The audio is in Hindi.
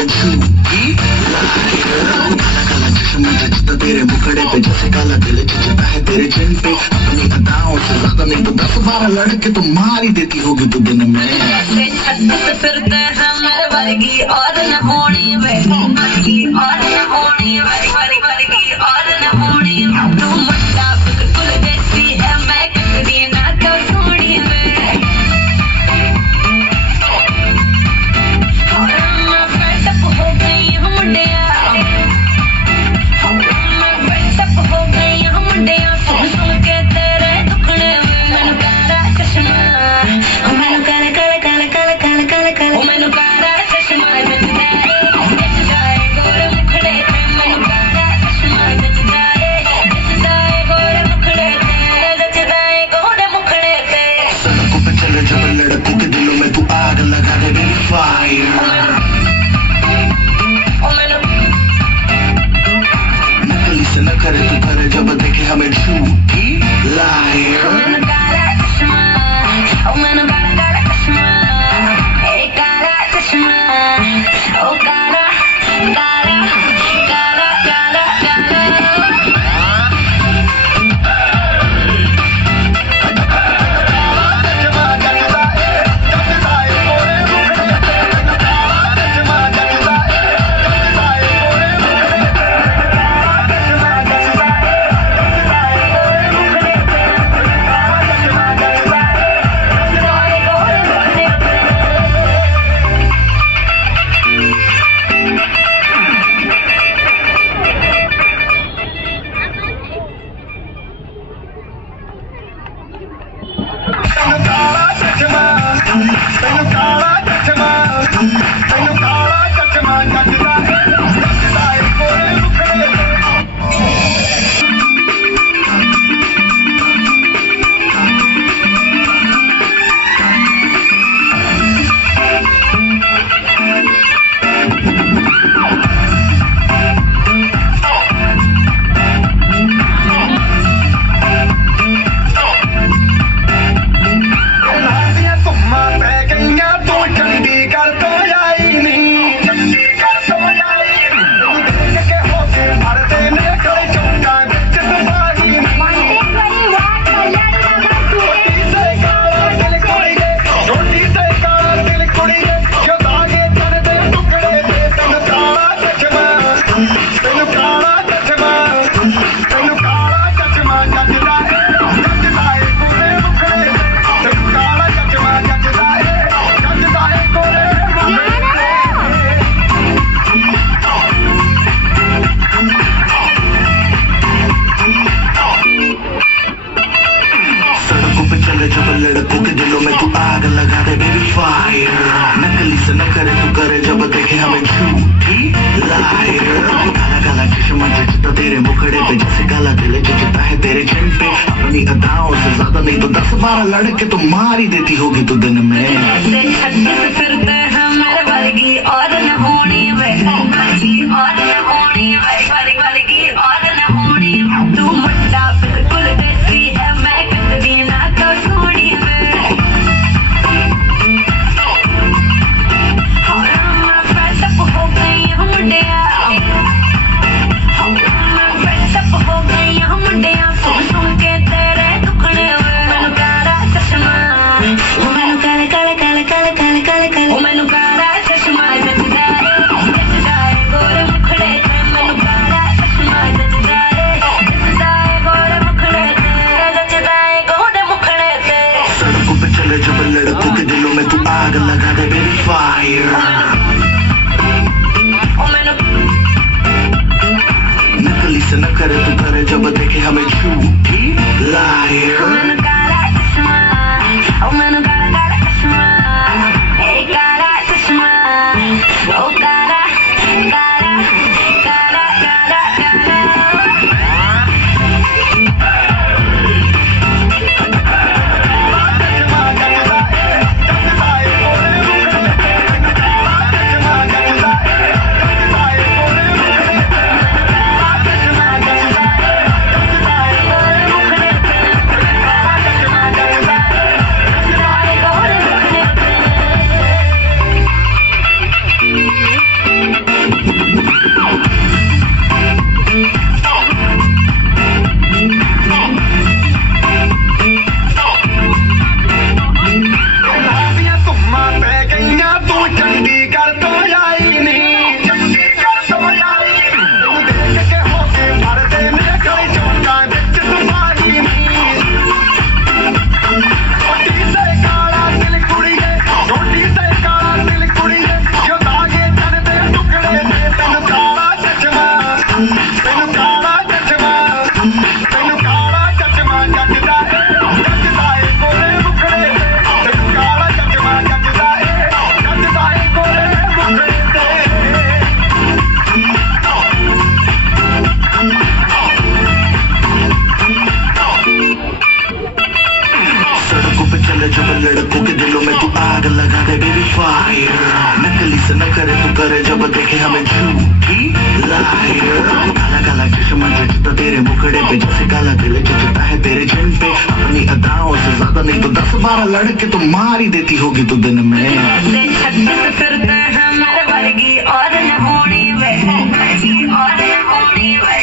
हमें झूठी काला काला चश्मा जचता तेरे मुखड़े पे, जैसे काला दिल जचता है तेरे चिन पे। अपनी अदाओं से ज्यादा नहीं तो 10-12 लड़के तो मार ही देती होगी तू दिन में। फिरते हैं मेरे वर्गी और न होनी वे, वर्गी और न होनी, वर्गी और न होनी। तू मुट्ठा बिल्कुल जैसी है, मैं कतरी ना तो सोनी वे। और मैं बेटप हो गई हूँ मुंडिया, मैं बेटप हो गई हूँ मुंडिया। सुन सुन के तेरे दुखड़े में मैनू काला चश्मा, मैनू काला काला काला काला काला काला काला, मैनू काला चश्मा जचदा है गोरे मुखड़े ते। मैनू काला चश्मा जचदा है गोरे मुखड़े ते, जचदा है गोरे मुखड़े ते। सड़कों पे चले जब लड़कों के दिलों में तू आग लगा दे बेबी फायर। नकली से न करे तू करे जब देखे हमें झूठी लायर। मैनू काला चश्मा, मैनू काला काला चश्मा, ए काला चश्मा, ओ काला काला काला काला काला। लड़कों के दिलों में तू आग लगा दे बेबी फायर। नकली से न करे तू करे जब देखे हमें झूठी लायर। काला काला चश्मा जचता तेरे मुखड़े पे, जैसे काला दिल जचता है तेरे चिन पे। अपनी अदाओं से ज्यादा नहीं तो 10-12 लड़के तो मार ही देती होगी तू दिन में। फिरते हैं मेरे वर्गी और न होनी वे, वर्गी और न होनी, वर्गी और न होनी। तू मुट्ठा बिल्कुल जैसी है, मैं कतरी ना तो सोनी वे। और मैं बेटप हो गई हूँ मुंडिया, मैं बेटप हो गई हूँ मुंडिया। सुन सुन के तेरे दुखड़े में मैनू काला चश्मा, मैनू काला काला काला काला काला काला काला, मैनू काला चश्मा जचदा है गोरे मुखड़े ते। मैनू काला चश्मा जचदा है गोरे मुखड़े ते, जचदा है गोरे मुखड़े ते। सड़कों पे चले जब लड़कों के दिलों में तू आग लगा दे बेबी फायर। नकली से न करे तू करे जब देखे हमें झूठी लायर। मैनू काला चश्मा, मैनू काला काला चश्मा, ए काला चश्मा, ओ काला काला काला काला काला। ਤੈਨੂੰ ਕਾਲਾ ਚਸ਼ਮਾ ਜੱਜਦਾ ਏ ਗੋਰੇ ਮੁਖੜੇ ਤੈਨੂੰ ਕਾਲਾ ਚਸ਼ਮਾ ਜੱਜਦਾ ਏ ਗੋਰੇ ਮੁਖੜੇ सड़कों पे चले जब लड़कों के दिलों में तू आग लगा दे बेबी फायर नकली से न करे तू करे जब देखे हमें झूठी लायर काला काला चश्मा जचता तेरे मुखड़े पे जैसे काला दिल जचता है तेरे जिन पे अपनी अदाओं से ज्यादा नहीं तो 10-12 लड़के तो मार ही देती होगी तू दिन में फिरता हमारे वर्गी और न होनी वे और न होनी वे